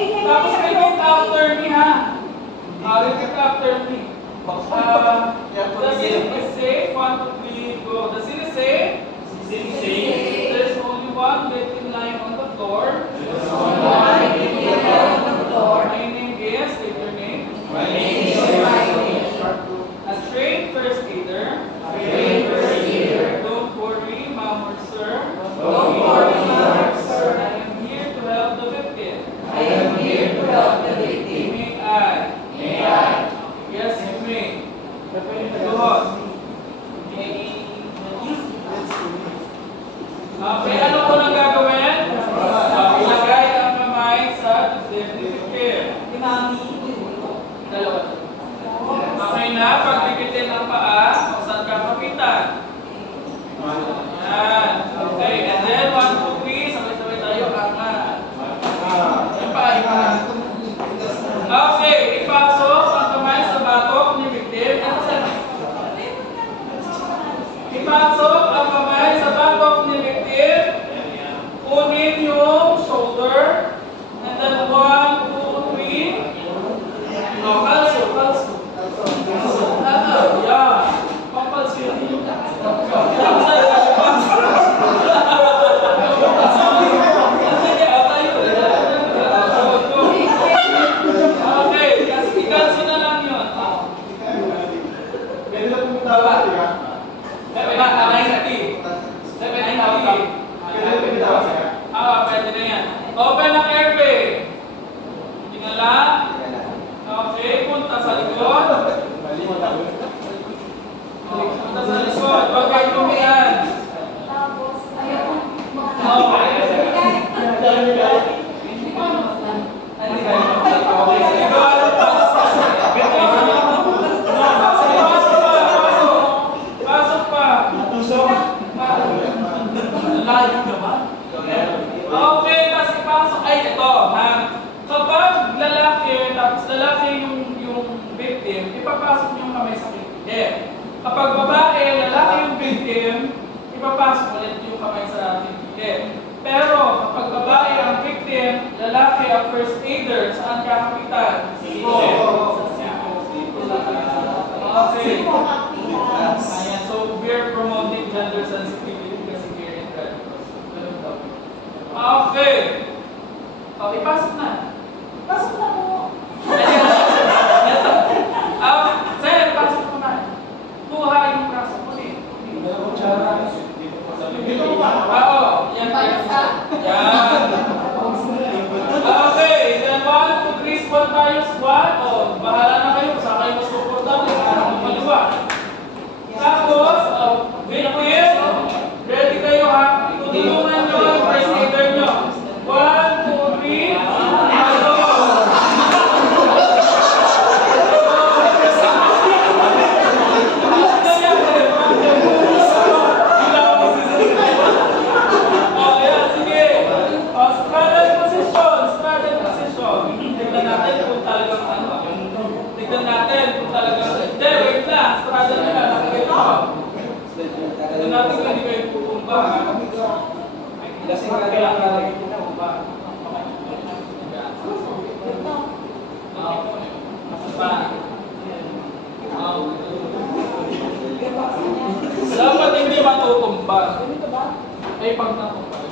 Tapos repeat after me, ha? Repeat after me. The scene is safe. 1, 2, 3, go. The scene is safe. There's only one bed in line on the floor. My name is, state your name. A trained first aider. Don't worry, ma'am or sir. I am here to help the victim. May I? Yes, you may. Go on. Okay, ano po nang gagawin? Ilagay ang kamay sa victim. Dalawa. Okay na, pagbibitin ang paa, kung saan ka kapitan. Yan. Okay, and then 1, 2, 3, sabay-sabay tayo, angat. Yung paa. Okay, ipasok ang kamay sa batok ni victim. Ipasok ang kamay sa batok ni victim. Kunin yung shoulder. And then 1, 2, 3. Kalso. Yeah. Pampalso yun. Pwede na yan. Open ang airway. Tingala. Okay, punta sa likod. Punta sa likod. Okay, tumiyan. Pasok pa. Layo ka ba? Okay, tapos ipasok. Ay, ito. Kapag lalaki, tapos lalaki yung victim, ipapasok niyo yung kamay sa victim. Kapag babae, lalaki yung victim, ipapasok ulit yung kamay sa victim. Pero kapag babae ang victim, lalaki ang first aider, saan kakapitan? Okay. Ayan, so we're promoting gender sensitivity kasi we're in that. Okay. Okay, pasok na. Pasok na po. Sir, pasok mo na. Kuha yung braso mo din. Oo, yan tayo. Yan. Okay, then 1, 2, 3, squat tayo, squat. O, bahala na kayo. Saan kayo mas komportable? Para magmaliwa. Tapos, victim. Ready kayo, ha? Tutulungan nyo ang first aider nyo. 1, 2, 3. Lasing ka kailangan lagi kita ba? Dapat hindi matutumba. Ay, pag natumba.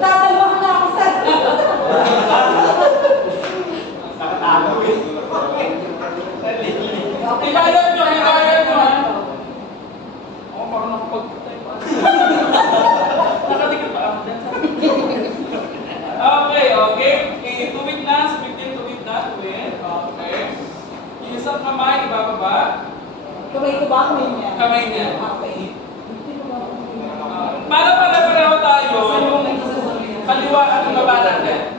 Tatalmahan na ako sa Higayan nyo, ha? Ako parang nakapagpatay pa. Nakatikip pa ako dyan. Okay. Tuwid na, sa victim, tuwid. Okay. Yung isang kamay, ibababa. kamay ko ba? Kamay niya. Okay. Para pareho tayo, yung kaliwa at baba natin.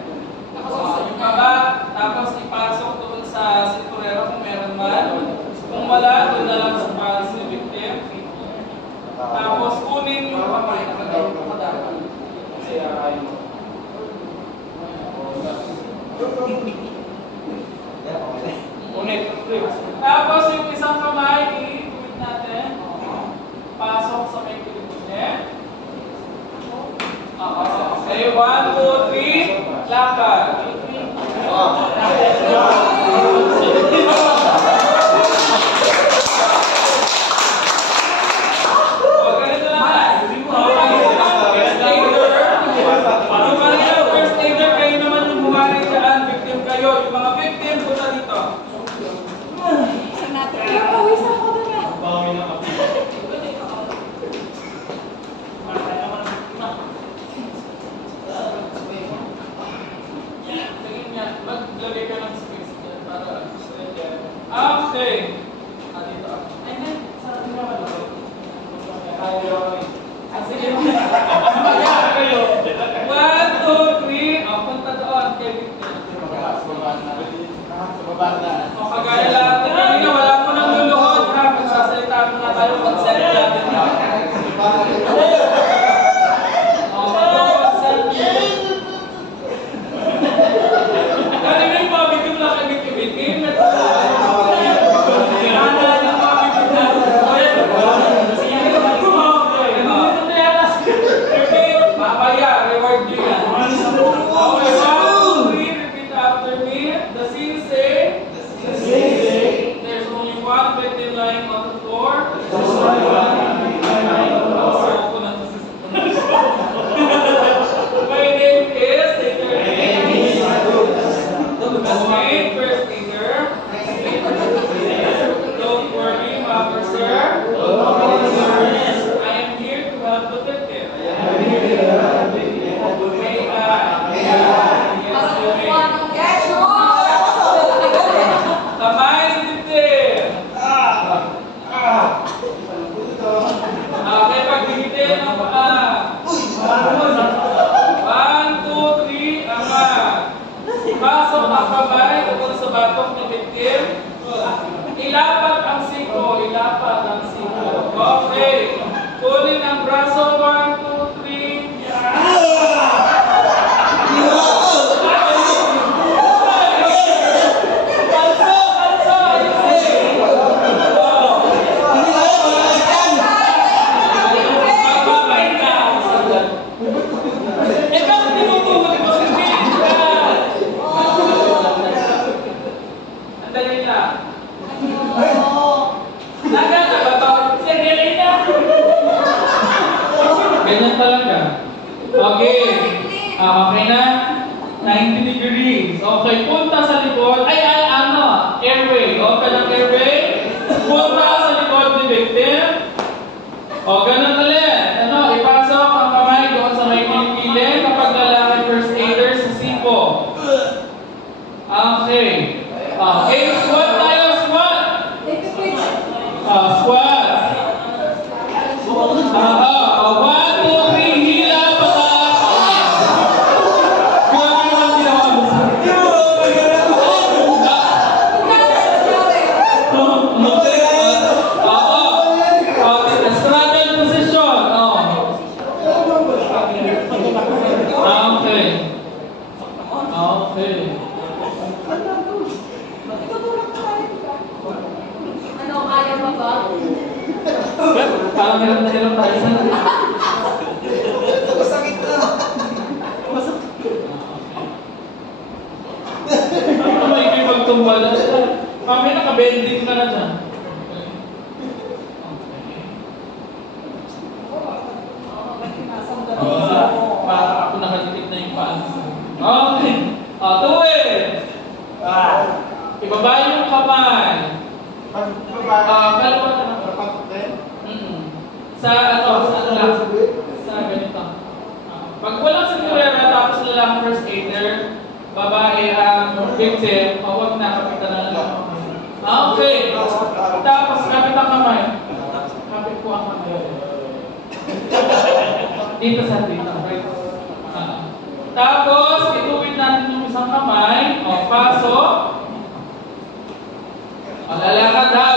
Yung baba, tapos ipasok doon sa sinturero kung meron man. Kung wala, doon na lang sa paris ni victim. Tapos kunin yung kamay na kadagal. Kasi ayaw. Ulit. Tapos yung isang kamay, 1, 2, 3, lakad. Ganito naman. First aider, kayo naman yung bumari dyan. Victim kayo. Yung mga victim, punta dito. Pawis ako na. Maglagay ka ng space dyan para okay. Dito. Sige. 1, 2, 3. Punta doon kay Victor. O kagaya lahat na kanina, wala mo nang luluhod. Magsasalita mo na tayo consent natin. Ilapat ang siko, ilapat ang siko. Okay. Kunin ang braso, 1, 2, 3. Ganyan talaga. Okay. Okay na? 90 degrees. Okay, punta sa likod. Airway. Okay lang airway. Punta sa likod ni victim. O, ganun ulit. Ipasok ang kamay doon sa may pinipili kapag lalaki first aider sa sipo. Okay. Okay, squat tayo, squat. Squat. 1, 2, 3, hila pataas. Kuha ka naman ginawa. Straddle position. Okay. Ano, kaya mo ba? Parang hirap na hirap tayo sa Masakit na. ano may magtumbal na siya. Kami naka-bending na dyan. Para ako nakadikit na yung paan. Okay. Tuwid. Ibaba yung kamay. Kaliwa ka na. Sa ganito. Pag walang sigurera tapos lalaki first aider, babae ang victim, huwag na kapitan na lang. Okay. Tapos kapit ang kamay. Kapit po ang kamay. Dito sa dito. Right? Tapos, ituwid natin yung isang kamay. Pasok. Lalakad ha.